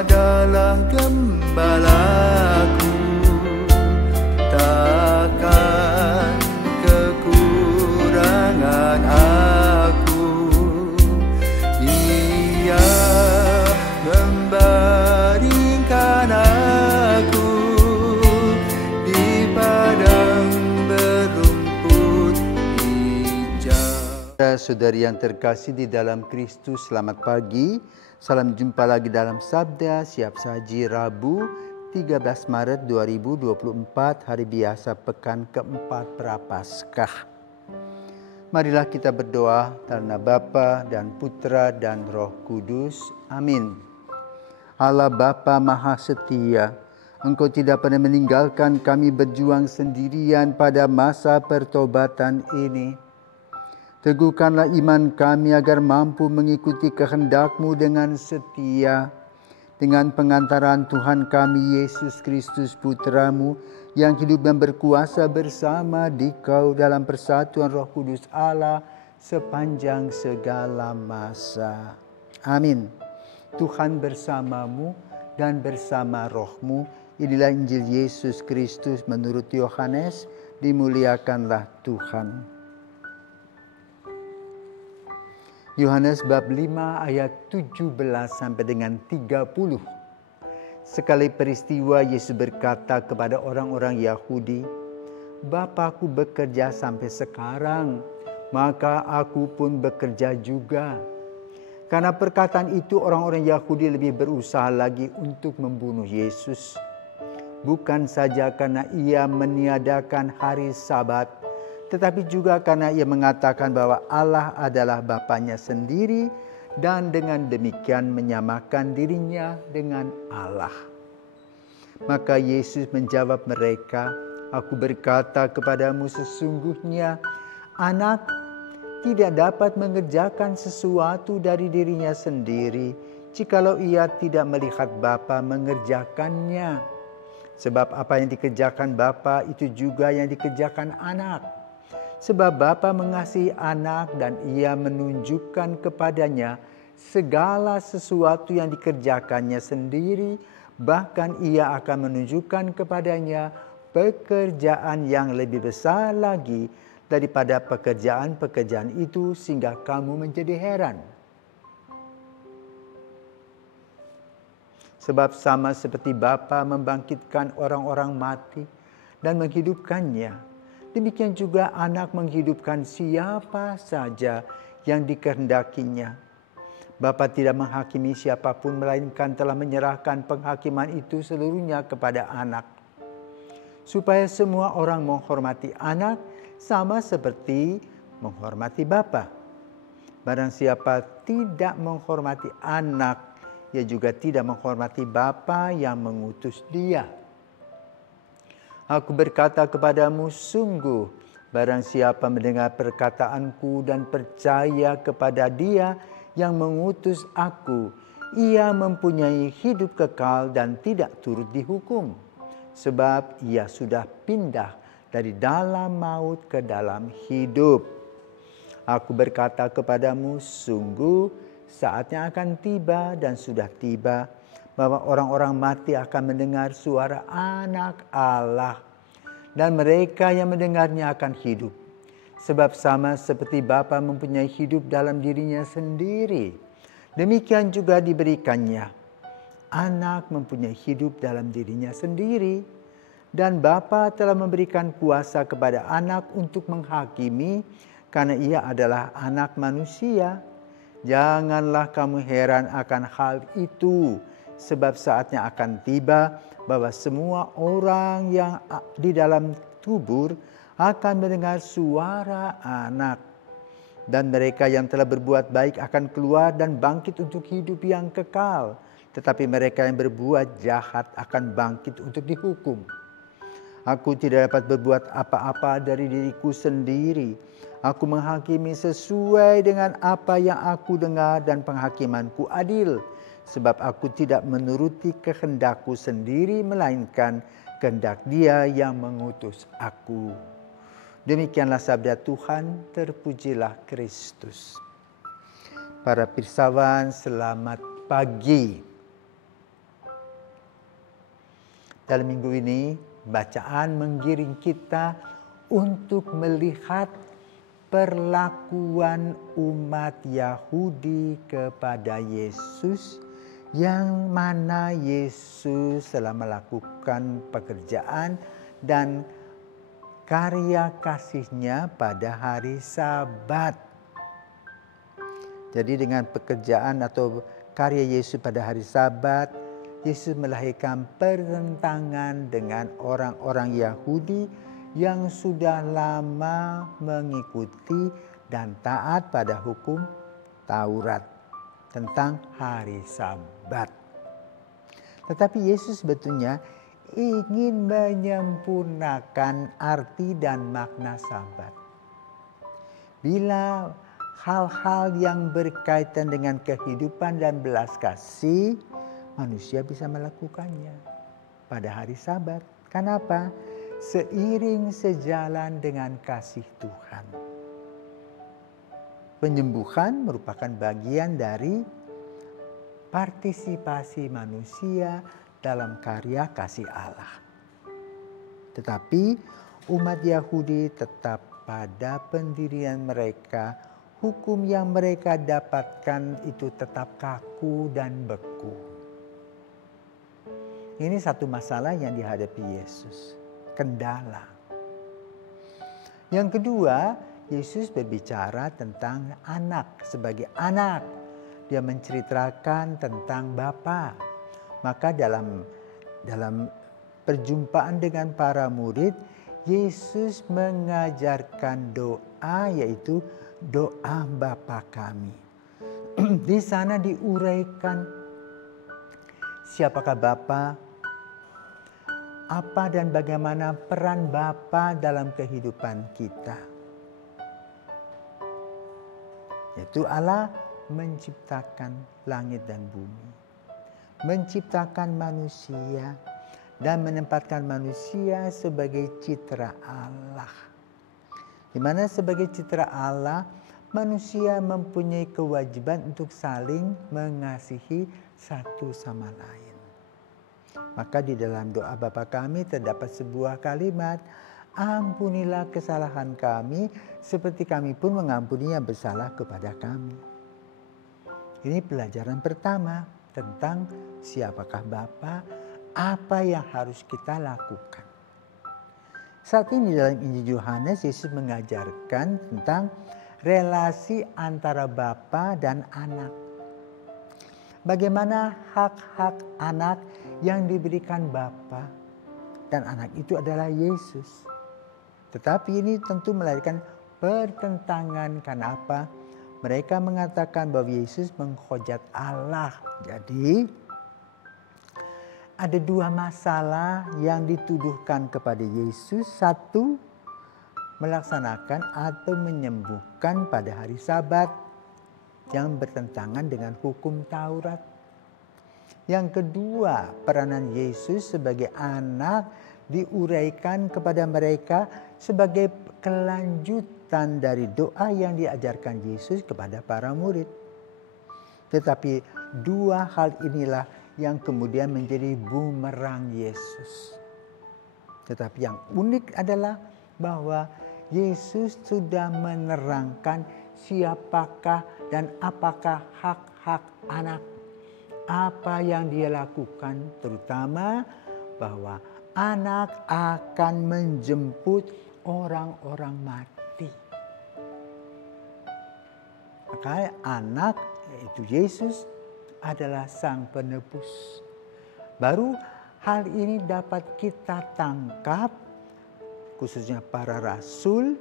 adalah gembalaku, takkan kekurangan aku. Ia membaringkan aku di padang berumput hijau. Saudari yang terkasih di dalam Kristus, selamat pagi. Salam jumpa lagi dalam Sabda Siap Saji Rabu 13 Maret 2024, hari biasa pekan keempat Prapaskah. Marilah kita berdoa karena Bapa dan Putra dan Roh Kudus. Amin. Allah Bapa Maha Setia, Engkau tidak pernah meninggalkan kami berjuang sendirian pada masa pertobatan ini. Teguhkanlah iman kami agar mampu mengikuti kehendak-Mu dengan setia. Dengan pengantaran Tuhan kami Yesus Kristus Putra-Mu yang hidup dan berkuasa bersama Dikau dalam persatuan Roh Kudus Allah sepanjang segala masa. Amin. Tuhan bersamamu dan bersama roh-Mu. Inilah Injil Yesus Kristus menurut Yohanes. Dimuliakanlah Tuhan. Yohanes bab 5 ayat 17 sampai dengan 30. Sekali peristiwa Yesus berkata kepada orang-orang Yahudi, "Bapa-Ku bekerja sampai sekarang, maka aku pun bekerja juga." Karena perkataan itu orang-orang Yahudi lebih berusaha lagi untuk membunuh Yesus. Bukan saja karena ia meniadakan hari Sabat, tetapi juga karena ia mengatakan bahwa Allah adalah Bapanya sendiri dan dengan demikian menyamakan dirinya dengan Allah. Maka Yesus menjawab mereka, "Aku berkata kepadamu sesungguhnya, anak tidak dapat mengerjakan sesuatu dari dirinya sendiri jikalau ia tidak melihat Bapa mengerjakannya. Sebab apa yang dikerjakan Bapa itu juga yang dikerjakan anak. Sebab Bapa mengasihi anak dan ia menunjukkan kepadanya segala sesuatu yang dikerjakannya sendiri. Bahkan ia akan menunjukkan kepadanya pekerjaan yang lebih besar lagi daripada pekerjaan-pekerjaan itu sehingga kamu menjadi heran. Sebab sama seperti Bapa membangkitkan orang-orang mati dan menghidupkannya, demikian juga anak menghidupkan siapa saja yang dikehendakinya. Bapa tidak menghakimi siapapun, melainkan telah menyerahkan penghakiman itu seluruhnya kepada anak. Supaya semua orang menghormati anak sama seperti menghormati Bapa. Barang siapa tidak menghormati anak, ia juga tidak menghormati Bapa yang mengutus dia. Aku berkata kepadamu, sungguh barang siapa mendengar perkataanku dan percaya kepada Dia yang mengutus aku, ia mempunyai hidup kekal dan tidak turut dihukum. Sebab ia sudah pindah dari dalam maut ke dalam hidup. Aku berkata kepadamu, sungguh saatnya akan tiba dan sudah tiba, bahwa orang-orang mati akan mendengar suara Anak Allah, dan mereka yang mendengarnya akan hidup. Sebab sama seperti Bapa mempunyai hidup dalam dirinya sendiri, demikian juga diberikannya. Anak mempunyai hidup dalam dirinya sendiri, dan Bapa telah memberikan kuasa kepada anak untuk menghakimi, karena ia adalah anak manusia. Janganlah kamu heran akan hal itu, sebab saatnya akan tiba bahwa semua orang yang di dalam kubur akan mendengar suara anak. Dan mereka yang telah berbuat baik akan keluar dan bangkit untuk hidup yang kekal. Tetapi mereka yang berbuat jahat akan bangkit untuk dihukum. Aku tidak dapat berbuat apa-apa dari diriku sendiri. Aku menghakimi sesuai dengan apa yang aku dengar dan penghakimanku adil. Sebab aku tidak menuruti kehendakku sendiri, melainkan kehendak Dia yang mengutus aku. Demikianlah sabda Tuhan, terpujilah Kristus. Para pirsawan, selamat pagi. Dalam minggu ini, bacaan menggiring kita untuk melihat perlakuan umat Yahudi kepada Yesus, yang mana Yesus telah melakukan pekerjaan dan karya kasih-Nya pada hari Sabat. Jadi dengan pekerjaan atau karya Yesus pada hari Sabat, Yesus melahirkan pertentangan dengan orang-orang Yahudi yang sudah lama mengikuti dan taat pada hukum Taurat tentang hari Sabat. Tetapi Yesus sebetulnya ingin menyempurnakan arti dan makna Sabat. Bila hal-hal yang berkaitan dengan kehidupan dan belas kasih, manusia bisa melakukannya pada hari Sabat. Kenapa? Seiring sejalan dengan kasih Tuhan. Penyembuhan merupakan bagian dari partisipasi manusia dalam karya kasih Allah. Tetapi umat Yahudi tetap pada pendirian mereka. Hukum yang mereka dapatkan itu tetap kaku dan beku. Ini satu masalah yang dihadapi Yesus, kendala. Yang kedua, Yesus berbicara tentang anak sebagai anak. Dia menceritakan tentang Bapa. Maka dalam perjumpaan dengan para murid, Yesus mengajarkan doa, yaitu doa Bapa kami. Di sana diuraikan siapakah Bapa, apa dan bagaimana peran Bapa dalam kehidupan kita. Yaitu Allah menciptakan langit dan bumi, menciptakan manusia dan menempatkan manusia sebagai citra Allah. Di mana sebagai citra Allah, manusia mempunyai kewajiban untuk saling mengasihi satu sama lain. Maka di dalam doa Bapa kami terdapat sebuah kalimat, ampunilah kesalahan kami seperti kami pun mengampuni yang bersalah kepada kami. Ini pelajaran pertama tentang siapakah Bapa, apa yang harus kita lakukan. Saat ini dalam Injil Yohanes, Yesus mengajarkan tentang relasi antara Bapa dan anak. Bagaimana hak-hak anak yang diberikan Bapa dan anak itu adalah Yesus. Tetapi ini tentu melahirkan pertentangan. Karena apa? Mereka mengatakan bahwa Yesus menghujat Allah. Jadi ada dua masalah yang dituduhkan kepada Yesus. Satu, melaksanakan atau menyembuhkan pada hari Sabat yang bertentangan dengan hukum Taurat. Yang kedua, peranan Yesus sebagai anak diuraikan kepada mereka sebagai kelanjutan dari doa yang diajarkan Yesus kepada para murid. Tetapi dua hal inilah yang kemudian menjadi bumerang Yesus. Tetapi yang unik adalah bahwa Yesus sudah menerangkan siapakah dan apakah hak-hak anak. Apa yang dia lakukan, terutama bahwa anak akan menjemput orang-orang mati. Maka anak, yaitu Yesus, adalah sang penebus. Baru hal ini dapat kita tangkap, khususnya para rasul,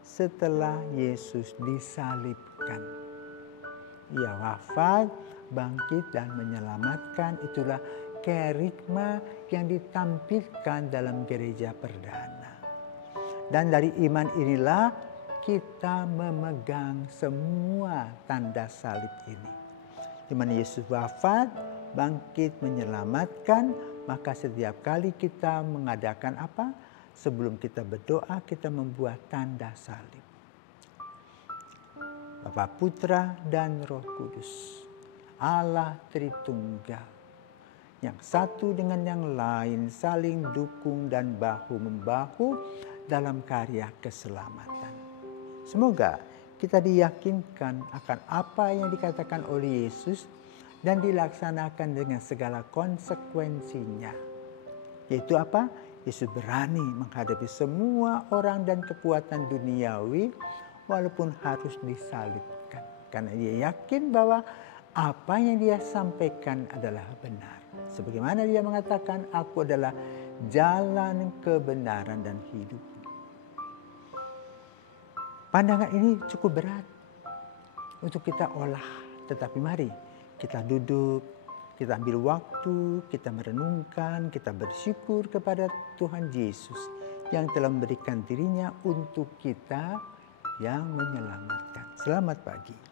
setelah Yesus disalibkan. Ia wafat, bangkit dan menyelamatkan. Itulah kerigma yang ditampilkan dalam gereja perdana. Dan dari iman inilah kita memegang semua tanda salib ini. Di mana Yesus wafat, bangkit, menyelamatkan, maka setiap kali kita mengadakan apa? Sebelum kita berdoa, kita membuat tanda salib. Bapa, Putra, dan Roh Kudus, Allah Tritunggal, yang satu dengan yang lain saling dukung dan bahu-membahu dalam karya keselamatan. Semoga kita diyakinkan akan apa yang dikatakan oleh Yesus dan dilaksanakan dengan segala konsekuensinya. Yaitu apa? Yesus berani menghadapi semua orang dan kekuatan duniawi walaupun harus disalibkan. Karena dia yakin bahwa apa yang dia sampaikan adalah benar. Sebagaimana dia mengatakan, aku adalah jalan kebenaran dan hidup. Pandangan ini cukup berat untuk kita olah. Tetapi mari kita duduk, kita ambil waktu, kita merenungkan, kita bersyukur kepada Tuhan Yesus yang telah memberikan dirinya untuk kita yang menyelamatkan. Selamat pagi.